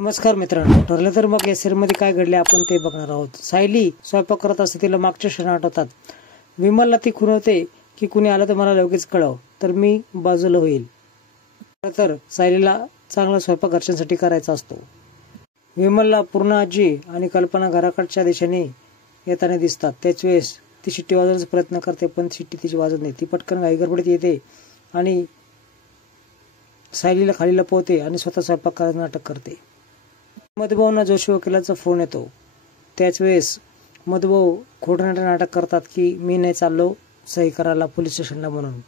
नमस्कार मित्रांनो, ठरलं तर मग या सीरियलमध्ये काय घडले आपण ते बघणार आहोत। सायली स्वयंपाक करत असते, तिला मागचे क्षण आठवतात। विमलला ती खुणवते की कुणी आलं तर मला लगेच कळव, तर मी बाजूला होईल। तर सायलीला चांगला स्वयंपाक घरच्यांसाठी करायचा असतो। विमलला पूर्ण आजी आणि कल्पना घराकडच्या दिशेने येताना दिसतात। त्याच वेळेस ती शिट्टी वाजवण्याचा प्रयत्न करते, पण शिट्टी तिची वाजत नाही। ती पटकन घाईगडबडीत येते आणि सायलीला खाली लपवते आणि स्वतः स्वयंपाक करायचं नाटक करते। मधुभाऊंना जोशी वकिलाचा फोन येतो। त्याच वेळेस मधुभाऊ खोटनाटक नाटक करतात की मी नाही चाललो सही करायला पोलीस स्टेशनला म्हणून।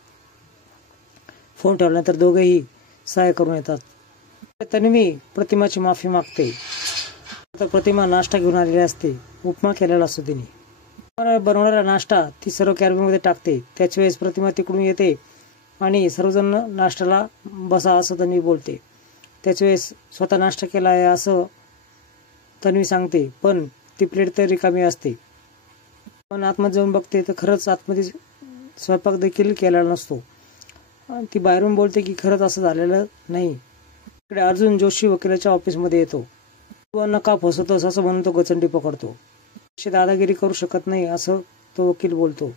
फोन ठेवल्यानंतर दोघेही सहाय्य करून येतात। तन्वी प्रतिमाची माफी मागते। तर प्रतिमा नाश्ता घेऊन आलेली असते, उपमा केलेला असतो तिने। बनवणारा नाश्ता ती सर्व कॅबिनमध्ये टाकते। त्याच वेळेस प्रतिमा तिकडून येते आणि सर्वजण नाश्त्याला बसा असं तन्वी बोलते। त्याच वेळेस स्वतः नाश्ता केला आहे असं तन्वी सांगते, पण ती प्लेट तर रिकामी असते। पण आतमध्ये जाऊन बघते तर खरंच आतमध्ये स्वयंपाक देखील केलेला नसतो। ती बाहेरून बोलते की खरंच असं झालेलं नाही। इकडे अर्जुन जोशी वकिलाच्या ऑफिसमध्ये येतो। तो नका फसवतोस असं म्हणून तो गचंडी पकडतो। अशी दादागिरी करू शकत नाही असं तो वकील बोलतो।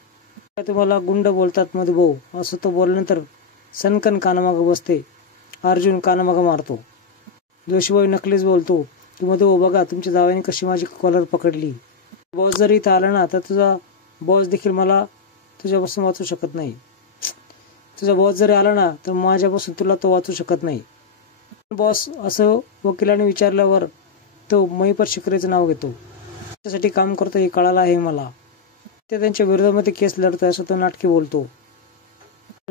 तुम्हाला गुंड बोलतात मधुभाऊ असं तो बोलल्यानंतर सनकन कानामागं बसते। अर्जुन कानामागं मारतो। जोशीबाई नकलीच बोलतो की मधुभाऊ बघा तुमच्या जावयाने कशी माझी कॉलर पकडली। बॉस जरी इथं आला ना तर तुझा बॉस देखील मला तुझ्यापासून वाचू शकत नाही। तुझा बॉस जरी आला ना तर माझ्यापासून तुला तो वाचू शकत नाही। बॉस असं वकिलाने विचारल्यावर तो महिपत शिकरेचं नाव घेतो। त्याच्यासाठी काम करतो हे कळालं आहे मला। ते त्यांच्या विरोधामध्ये केस लढतोय असं तो नाटकी बोलतो।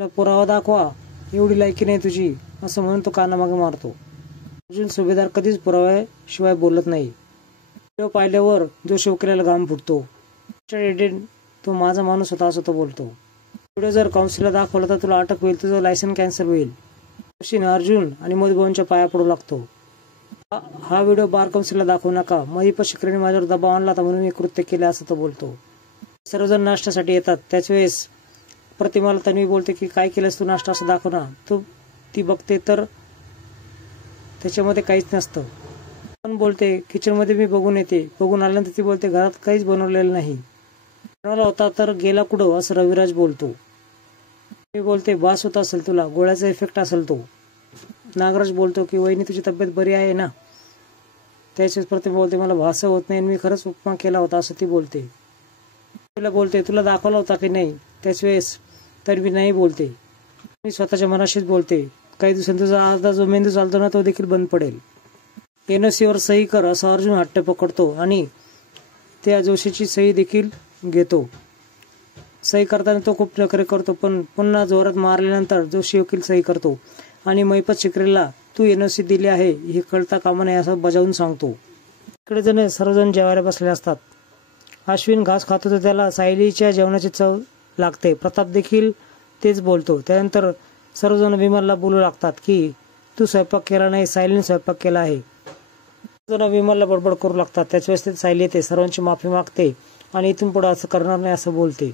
पुरावा दाखवा, एवढी लायकी नाही तुझी असं म्हणून तो कानामागे मारतो। अर्जुन सुभेदार कधीच पुराव्याशिवाय बोलत नाही। व्हिडिओ पाहिल्यावर जोशी वकिलाला घाम फुटतो। तो माझा माणूस होता असं तो बोलतो। व्हिडिओ जर काउन्सिलला दाखवला तर तुला अटक होईल, तुझं लायसन कॅन्सल होईल। जोशीने अर्जुन आणि मधुभाऊंच्या पाया पडू लागतो। हा व्हिडिओ बार काउन्सिलला दाखवू नका, महिपत शिकरेने माझ्यावर दबाव आणला होता म्हणून मी कृत्य केले असं तो बोलतो। सर्वजण नाश्त्यासाठी येतात। त्याच वेळेस प्रतिमाला तन्वी बोलते की काय केलंस तू, नाश्ता असं दाखव ना। ती बघते तर त्याच्यामध्ये काहीच नसतं। पण बोलते किचनमध्ये मी बघून येते। बघून आल्यानंतर ती बोलते घरात काहीच बनवलेलं नाही। बनवला होता तर गेला कुठं असं रविराज बोलतो। मी बोलते बास होत असेल तुला, गोळ्याचा इफेक्ट असेल तो। नागराज बोलतो की वहिनी तुझी तब्येत बरी आहे ना। त्याच्याच प्रतिमा बोलते मला भास होत नाही, मी खरंच उपमा केला होता असं ती बोलते। तुला बोलते तुला दाखवला होता की नाही। त्याच वेळेस तन्वी नाही बोलते, मी स्वतःच्या मनाशीच बोलते। काही दिवसांनी तुझा अर्धा जो मेंदू चालतो ना तो देखील बंद पडेल। NOC वर सही कर असं अर्जुन हट्ट पकडतो आणि त्या जोशीची सही देखील घेतो। सही करताना तो खूप नखरे करतो, पण पुन्हा जोरात मारल्यानंतर जोशी वकील सही करतो आणि महिपत शिकरेला तू NOC दिली आहे हे कळता कामा नये असं बजावून सांगतो। इकडे सर्वजण जेवायला बसले असतात। अश्विन घास खातो तर त्याला सायलीच्या जेवणाची चव लागते। प्रताप देखील तेच बोलतो। त्यानंतर सर्वजण विमलला बोलू लागतात की तू स्वयंपाक केला नाही, सायलीने स्वयंपाक केला आहे। सर्वजण विमलला बडबड करू लागतात। त्याच वेळेस सायली येते, सर्वांची माफी मागते आणि इथून पुढे असं करणार नाही असं बोलते।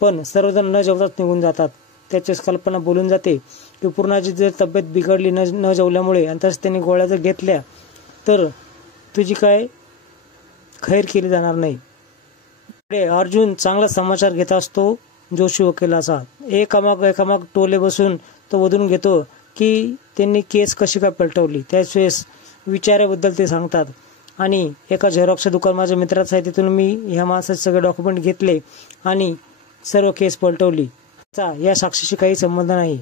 पण सर्वजण न जेवताच निघून जातात। त्याच्याच कल्पना बोलून जाते की पूर्णाची जर तब्येत बिघडली न जेवल्यामुळे आणि तसं त्यांनी गोळ्या जर घेतल्या तर तुझी काय खैर केली जाणार नाही। अर्जुन चांगला समाचार घेत असतो जोशी वकिलाचा। एकामाग टोले बसून तो वधून घेतो की त्यांनी केस कशी काय पलटवली। त्याच वेळेस विचाराबद्दल ते सांगतात आणि एका झेरॉक्सचं दुकान माझ्या मित्राचं आहे, तिथून मी ह्या माणसाचे सगळे डॉक्युमेंट घेतले आणि सर्व केस पलटवली। या साक्षीशी काही संबंध नाही।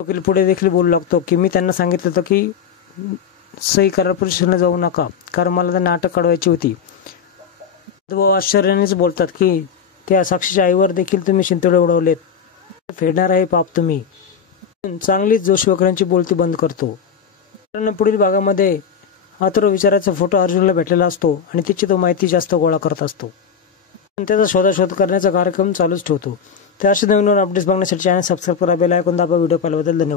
वकील पुढे देखील बोलू लागतो की मी त्यांना सांगितलं होतं की सही करार पोलिसांना जाऊ नका, कारण मला त्यांना अटक काढवायची होती। आश्चर्यानेच बोलतात की त्या साक्षीच्या आईवर देखील तुम्ही शिंतोडे उडवलेत, फेडणार आहे पाप तुम्ही। चांगलीच जोशी वकिलांची बोलती बंद करतो। पुढील भागामध्ये अथर्व विचाराचा फोटो अर्जुनला भेटलेला असतो आणि तिची तो माहिती जास्त गोळा करत असतो। त्याचा शोधाशोध करण्याचा कार्यक्रम चालूच ठेवतो। त्या अशा नवीन अपडेट्स बघण्यासाठी चॅनल सबस्क्राईब करा, बेल आयकॉन दाबा। व्हिडिओ पाहिल्याबद्दल धन्यवाद।